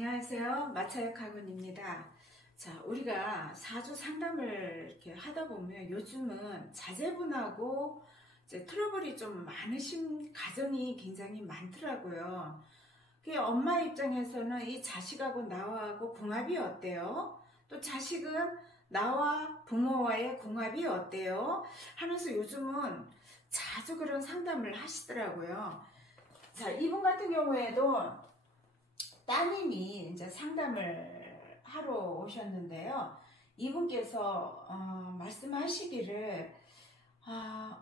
안녕하세요. 마차역 학원입니다. 자, 우리가 사주 상담을 이렇게 하다 보면 요즘은 자제분하고 이제 트러블이 좀 많으신 가정이 굉장히 많더라고요. 엄마 입장에서는 이 자식하고 나하고 궁합이 어때요? 또 자식은 나와 부모와의 궁합이 어때요? 하면서 요즘은 자주 그런 상담을 하시더라고요. 자, 이분 같은 경우에도 따님이 이제 상담을 하러 오셨는데요. 이분께서 말씀하시기를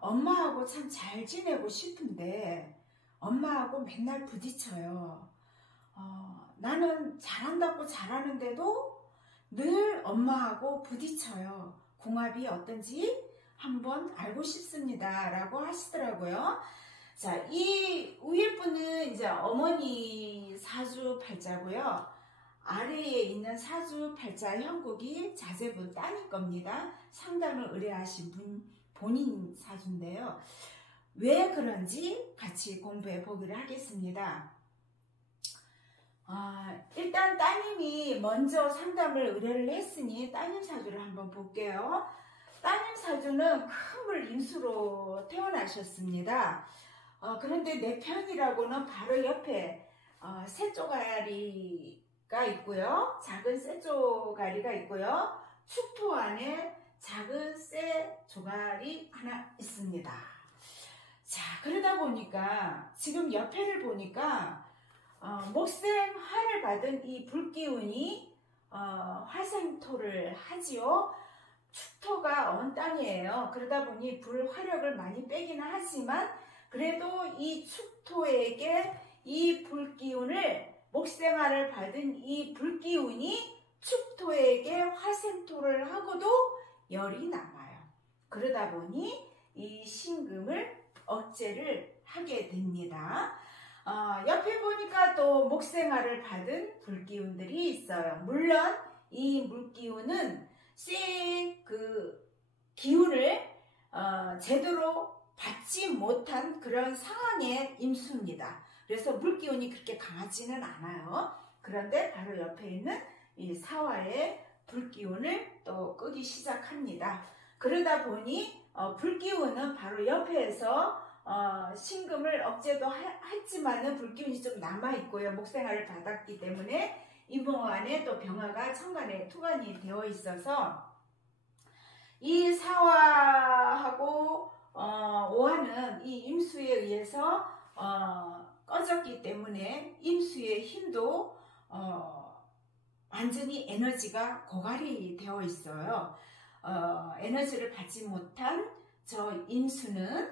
엄마하고 참 잘 지내고 싶은데 엄마하고 맨날 부딪혀요. 나는 잘한다고 잘하는데도 늘 엄마하고 부딪혀요. 궁합이 어떤지 한번 알고 싶습니다 라고 하시더라고요. 자, 이 위에 분은 이제 어머니 사주팔자고요. 아래에 있는 사주팔자 형국이 자제분 따님 겁니다. 상담을 의뢰하신 분 본인 사주인데요. 왜 그런지 같이 공부해 보기를 하겠습니다. 일단 따님이 먼저 상담을 의뢰를 했으니 따님 사주를 한번 볼게요. 따님 사주는 큰 물 임수로 태어나셨습니다. 그런데 내 편이라고는 바로 옆에 새조가리가 있고요. 작은 새조가리가 있고요. 축토 안에 작은 새조가리 하나 있습니다. 자, 그러다 보니까 지금 옆에를 보니까 목생화를 받은 이 불기운이 화생토를 하지요. 축토가 언 땅이에요. 그러다 보니 불화력을 많이 빼기는 하지만 그래도 이 축토에게 이 불기운을 목생화를 받은 이 불기운이 축토에게 화생토를 하고도 열이 남아요. 그러다 보니 이 신금을 억제를 하게 됩니다. 옆에 보니까 또 목생화를 받은 불기운들이 있어요. 물론 이 물기운은 그 기운을 제대로 받지 못한 그런 상황의 임수입니다. 그래서 물기운이 그렇게 강하지는 않아요. 그런데 바로 옆에 있는 이 사화의 불기운을 또 끄기 시작합니다. 그러다 보니 불기운은 바로 옆에서 신금을 억제도 했지만은 불기운이 좀 남아있고요. 목생화를 받았기 때문에 이봉 안에 또 병화가 천간에 투관이 되어 있어서 이 사화하고 오화는 이 임수에 의해서 꺼졌기 때문에 임수의 힘도 완전히 에너지가 고갈이 되어 있어요. 에너지를 받지 못한 저 임수는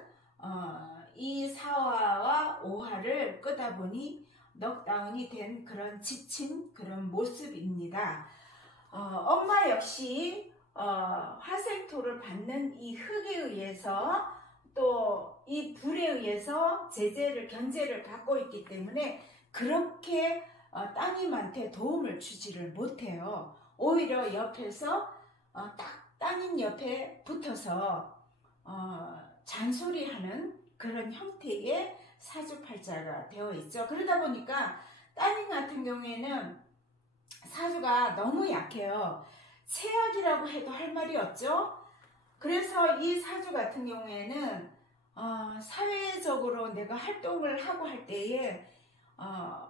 이 사화와 오화를 끄다 보니 넉다운이 된 그런 지친 그런 모습입니다. 엄마 역시 화생토를 받는 이 흙에 의해서 또 이 불에 의해서 제재를 견제를 받고 있기 때문에 그렇게 따님한테 도움을 주지를 못해요. 오히려 옆에서 딱 따님 옆에 붙어서 잔소리하는 그런 형태의 사주팔자가 되어 있죠. 그러다 보니까 따님 같은 경우에는 사주가 너무 약해요. 최악이라고 해도 할 말이 없죠. 그래서 이 사주 같은 경우에는 사회적으로 내가 활동을 하고 할 때에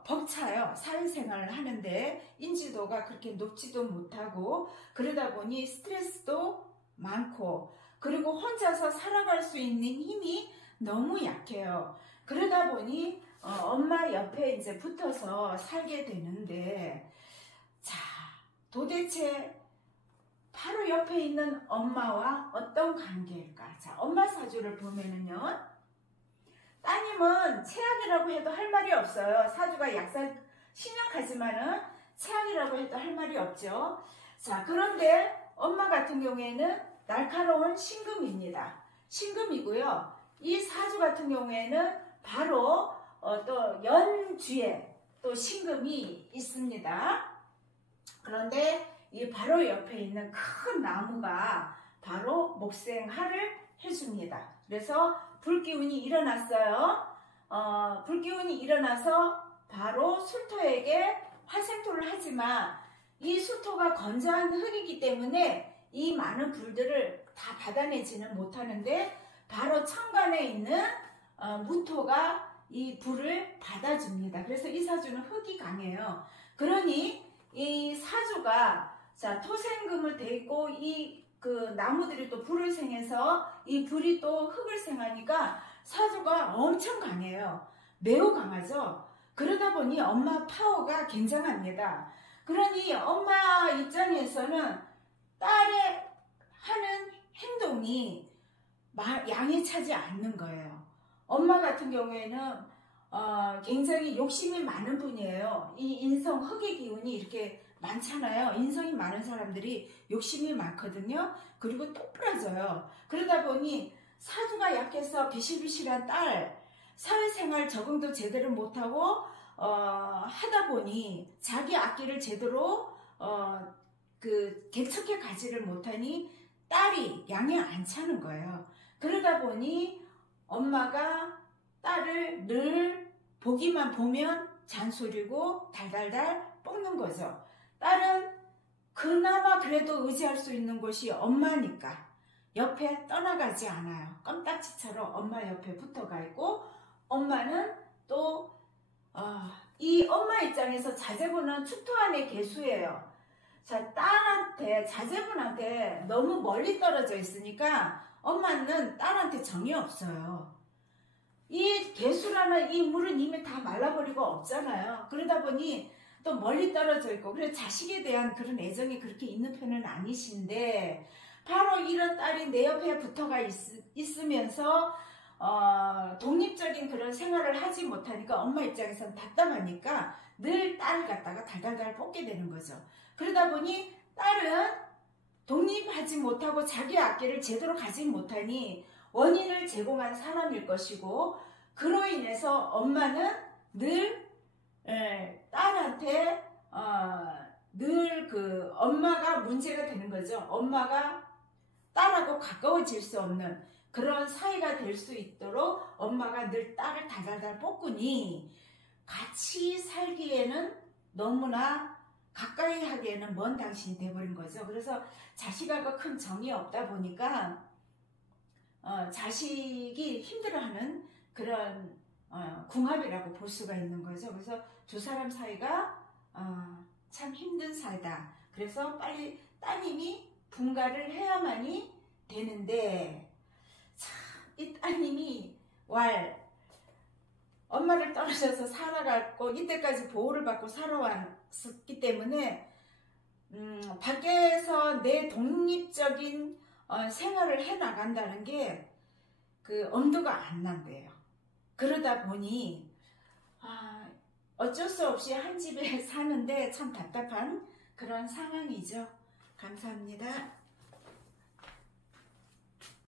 벅차요. 사회생활을 하는데 인지도가 그렇게 높지도 못하고 그러다 보니 스트레스도 많고 그리고 혼자서 살아갈 수 있는 힘이 너무 약해요. 그러다 보니 엄마 옆에 이제 붙어서 살게 되는데 자, 도대체 바로 옆에 있는 엄마와 어떤 관계일까? 자, 엄마 사주를 보면은요. 따님은 최악이라고 해도 할 말이 없어요. 사주가 신약하지만은 최악이라고 해도 할 말이 없죠. 자, 그런데 엄마 같은 경우에는 날카로운 신금입니다. 신금이고요. 이 사주 같은 경우에는 바로 또 연주에 또 신금이 있습니다. 그런데 이 바로 옆에 있는 큰 나무가 바로 목생화를 해줍니다. 그래서 불기운이 일어났어요. 불기운이 일어나서 바로 술토에게 활생토를 하지만 이 수토가 건조한 흙이기 때문에 이 많은 불들을 다 받아내지는 못하는데 바로 천간에 있는 무토가 이 불을 받아줍니다. 그래서 이 사주는 흙이 강해요. 그러니 이 사주가 자 토생금을 대고 이 그 나무들이 또 불을 생해서 이 불이 또 흙을 생하니까 사주가 엄청 강해요. 매우 강하죠. 그러다 보니 엄마 파워가 굉장합니다. 그러니 엄마 입장에서는 딸의 하는 행동이 양에 차지 않는 거예요. 엄마 같은 경우에는 굉장히 욕심이 많은 분이에요. 이 인성 흙의 기운이 이렇게 많잖아요. 인성이 많은 사람들이 욕심이 많거든요. 그리고 똑부러져요. 그러다 보니 사주가 약해서 비실비실한 딸, 사회생활 적응도 제대로 못하고 하다 보니 자기 앞길을 제대로 개척해 가지를 못하니 딸이 양에 안 차는 거예요. 그러다 보니 엄마가 딸을 늘 보기만 보면 잔소리고 달달달 볶는 거죠. 딸은 그나마 그래도 의지할 수 있는 곳이 엄마니까 옆에 떠나가지 않아요. 껌딱지처럼 엄마 옆에 붙어가 있고 엄마는 또 이 엄마 입장에서 자제분은 축토안의 개수예요. 자, 딸한테 자제분한테 너무 멀리 떨어져 있으니까 엄마는 딸한테 정이 없어요. 이 개수라는 이 물은 이미 다 말라버리고 없잖아요. 그러다 보니 또 멀리 떨어져 있고 그래서 자식에 대한 그런 애정이 그렇게 있는 편은 아니신데 바로 이런 딸이 내 옆에 붙어가 있으면서 독립적인 그런 생활을 하지 못하니까 엄마 입장에서는 답답하니까 늘 딸을 갖다가 달달달 볶게 되는 거죠. 그러다 보니 딸은 독립하지 못하고 자기 앞길을 제대로 가지 못하니 원인을 제공한 사람일 것이고 그로 인해서 엄마는 늘 딸한테 늘 엄마가 문제가 되는 거죠. 엄마가 딸하고 가까워질 수 없는 그런 사이가 될 수 있도록 엄마가 늘 딸을 달달달 볶으니 같이 살기에는 너무나 가까이 하기에는 먼 당신이 돼버린 거죠. 그래서 자식하고 큰 정이 없다 보니까 자식이 힘들어하는 그런 궁합이라고 볼 수가 있는 거죠. 그래서 두 사람 사이가 참 힘든 사이다. 그래서 빨리 따님이 분가를 해야만이 되는데 참 이 따님이 엄마를 떨어져서 살아갔고 이때까지 보호를 받고 살아왔기 때문에 밖에서 내 독립적인 생활을 해나간다는 게 그 엄두가 안 난대요. 그러다 보니 어쩔 수 없이 한 집에 사는데 참 답답한 그런 상황이죠. 감사합니다.